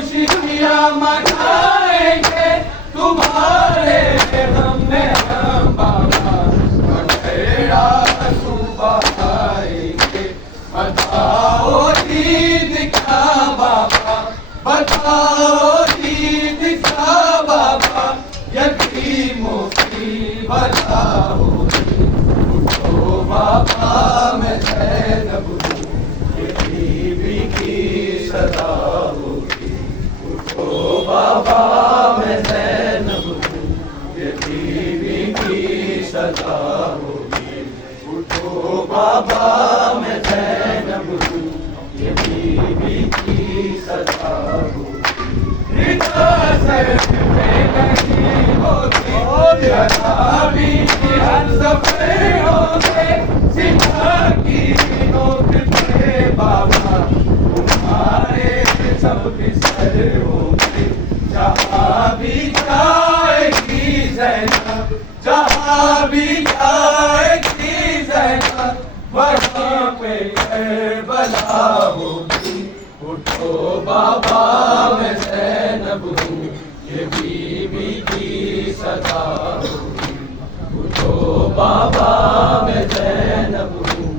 खुशियाँ मनाएंगे तुम्हारे हम में हम बाबा बटेरा सुबह आएंगे। बताओ ईद का बाबा, बताओ ईद का बाबा, यतीमों की भला होगी। उठो बाबा मैं ज़ैनब हूँ, ये बीवी की सदा होगी। उठो बाबा मैं ज़ैनब हूँ, ये बीवी की सदा होगी। उठो बाबा मैं ज़ैनब हूँ, ये बीवी की सदा होगी। रिदा सर पे नहीं होती, जनाबी की हर सफर होंगे। सिखा की नोक पे बाबा तुम्हारे सब बिसर होंगे। जहाँ भी जाएगी ज़ैनब, जहाँ भी जाएगी ज़ैनब, वहाँ पे करबला होगी। उठो बाबा मैं ज़ैनब हूँ, ये बीवी की सदा होगी। उठो बाबा मैं ज़ैनब हूँ,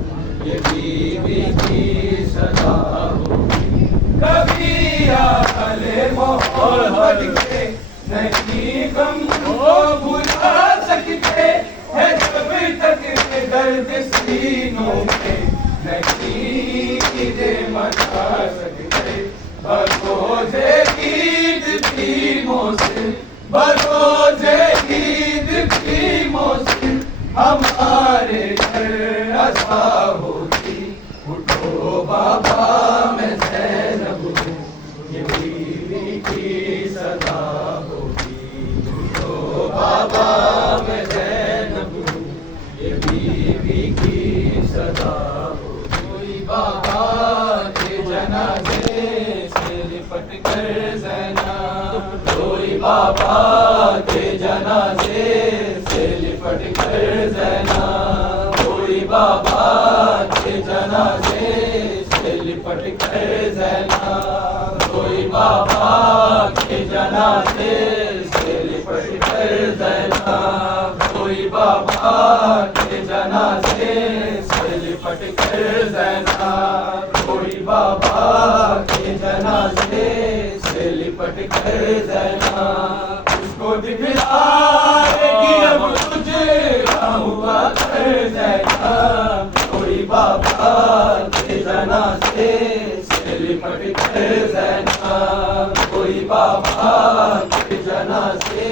ये बीवी की सदा होगी। कभी आले मोहब्बत के नहीं गम को भुला सकते हैं, जब तक दर्द सीनों में नहीं कीजे मचा सकते। बरोज़े ईद भी मौसिम, बरोज़े ईद भी मौसिम, हमारे घर अज़ा होगी। उठो बाबा मैं ज़ैनब हूँ, ये बीवी की सदा होगी। उठो बाबा मैं ज़ैनब हूँ, ये बीवी की सदा होगी। बाबा के जनाज़े से लिपट कर ज़ैनब, कोई बाबा के जनाज़े से लिपट कर ज़ैनब, कोई बाबा के जनाज़े से लिपट कर ज़ैनब, कोई बाबा के जनाज़े से लिपट कर ज़ैनब, कोई बाबा के जनाज़े से लिपट कर ज़ैनब, कोई बाबा के जनाज़े से लिपट कर ज़ैनब, उसको दिखलाएगी अब तुझे हुआ कर ज़ैनब, कोई बाबा के जनाज़े से लिपट कर ज़ैनब, कोई बाबा के जनाज़े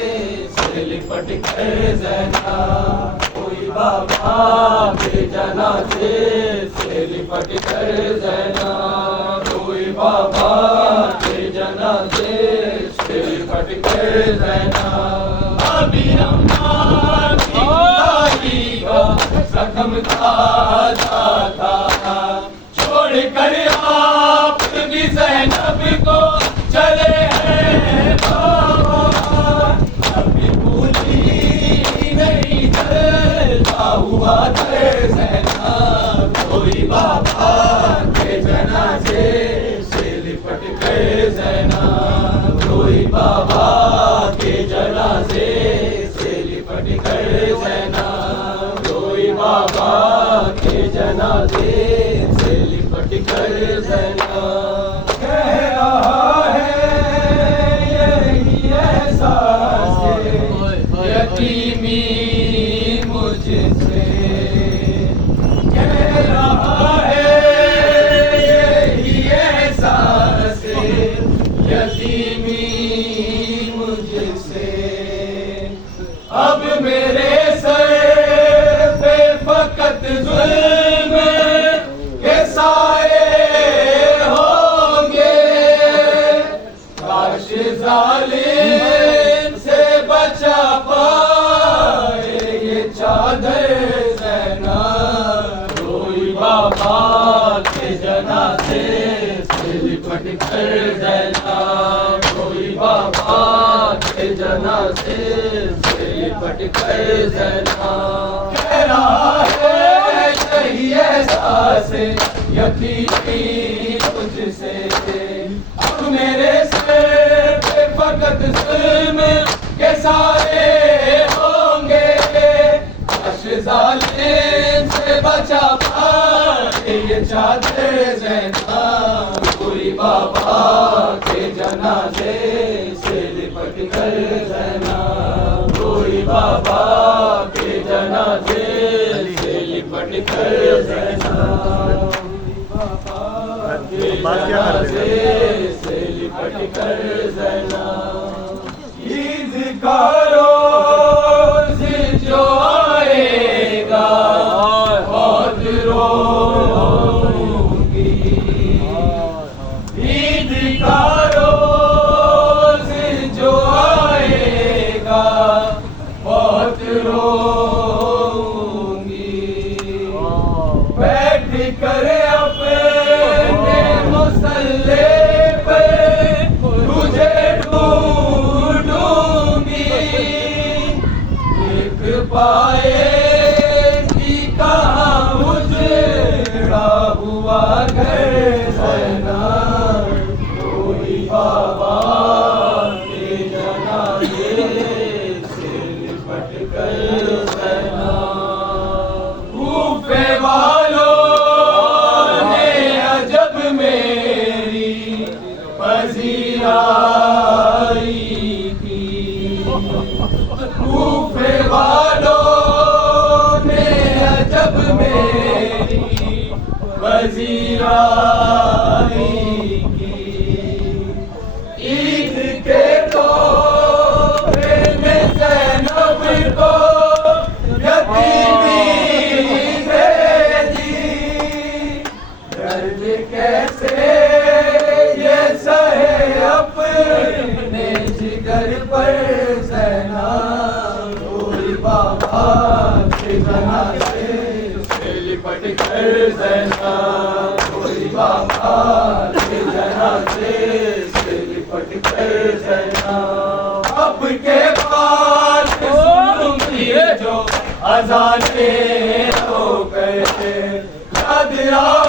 से लिपट कर ज़ैनब, कोई बाबा के जनाज़े से लिपट कर ज़ैनब, कोई बाबा के जनाज़े से लिपट कर ज़ैनब। अभी अम्मा की दाई का ज़ख्म ताज़ा था, छोड़ कर आप भी ज़ैनब को चले हैं बाबा। अभी भूली नहीं चलता हुआ दर ज़ैनब, कोई बाबा के जनाज़े से लिपट कर ज़ैनब, कोई बाबा के जनाज़े से लिपट कर ज़ैनब, कोई बाबा के जनाज़े से लिपट कर ज़ैनब। कह रहा है यही एहसास यतीमी मुझसे, कह रहा है यही एहसास यतीमी मुझसे। अब मेरे सर पे फकत जुल्म के साए होंगे, काश जालिम से बचा पाए ये चादर ज़ैनब, कोई बाबा के जनाज़े से लिपट कर ज़ैनब, कोई बाबा के जनाज़े से लिपट कर ज़ैनब। कह रहा है यही एहसास यतीमी तुझसे, अब मेरे से साथ जुल्म के सारे होंगे, काश जालिम से बचा पाए ये चादर ज़ैना, कोई बाबा के जनाजे से लिपट कर ज़ैना, कोई बाबा के जनाजे से लिपट कर ज़ैना, से लिपट कर ज़ैना। ईद का रोज़ जो आएगा बहुत रोऊंगी, ईद का रोज़ जो आएगा बहुत रोऊंगी, बैठ कर अपने मुसल्ले पे तुझे ढूंढूंगी, देख पाएगी कहाँ उजड़ा हुआ घर ज़ैना, कोई बाबा के जनाजे से लिपट कर ज़ैना। कूफे वालों ने अजब मेरी पजीराई की, कूफे वालों ने अजब मेरी पजीराई की, ईद के तोहफे में ज़ैनब को यतीमी भेजी, दर्द कैसे ये सहे अपने जिगर पर ज़ैना, कोई बाबा के जनाजे से लिपट कर ज़ैना, कोई बाबा के जनाजे से लिपट कर ज़ैना। अब के बाद सुनूंगी जो अज़ाने हो गए, याद